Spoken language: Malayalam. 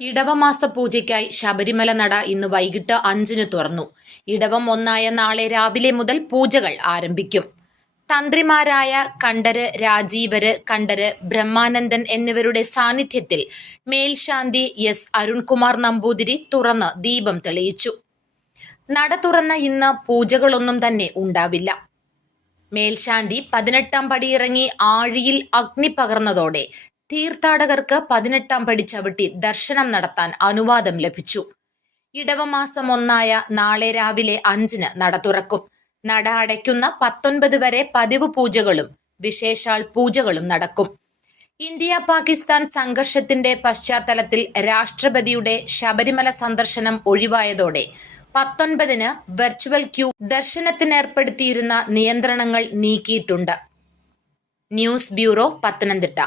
ഇടവമാസ പൂജയ്ക്കായി ശബരിമല നട ഇന്ന് വൈകിട്ട് അഞ്ചിന് തുറന്നു. ഇടവം ഒന്നായ നാളെ രാവിലെ മുതൽ പൂജകൾ ആരംഭിക്കും. തന്ത്രിമാരായ കണ്ഠര് രാജീവര് കണ്ഠര് ബ്രഹ്മാനന്ദൻ എന്നിവരുടെ സാന്നിധ്യത്തിൽ മേൽശാന്തി എസ്. അരുൺകുമാർ നമ്പൂതിരി തുറന്ന് ദീപം തെളിയിച്ചു. നട തുറന്ന ഇന്ന് പൂജകളൊന്നും തന്നെ ഉണ്ടാവില്ല. മേൽശാന്തി പതിനെട്ടാം പടിയിറങ്ങി ആഴിയിൽ അഗ്നി പകർന്നതോടെ തീർത്ഥാടകർക്ക് പതിനെട്ടാം പടി ചവിട്ടി ദർശനം നടത്താൻ അനുവാദം ലഭിച്ചു. ഇടവമാസം ഒന്നായ നാളെ രാവിലെ അഞ്ചിന് നട തുറക്കും. നട അടയ്ക്കുന്ന പത്തൊൻപത് വരെ പതിവ് പൂജകളും വിശേഷാൽ പൂജകളും നടക്കും. ഇന്ത്യ പാകിസ്ഥാൻ സംഘർഷത്തിന്റെ പശ്ചാത്തലത്തിൽ രാഷ്ട്രപതിയുടെ ശബരിമല സന്ദർശനം ഒഴിവായതോടെ പത്തൊൻപതിന് വെർച്വൽ ക്യൂ ദർശനത്തിനേർപ്പെടുത്തിയിരുന്ന നിയന്ത്രണങ്ങൾ നീക്കിയിട്ടുണ്ട്. News bureau Pathanamthitta.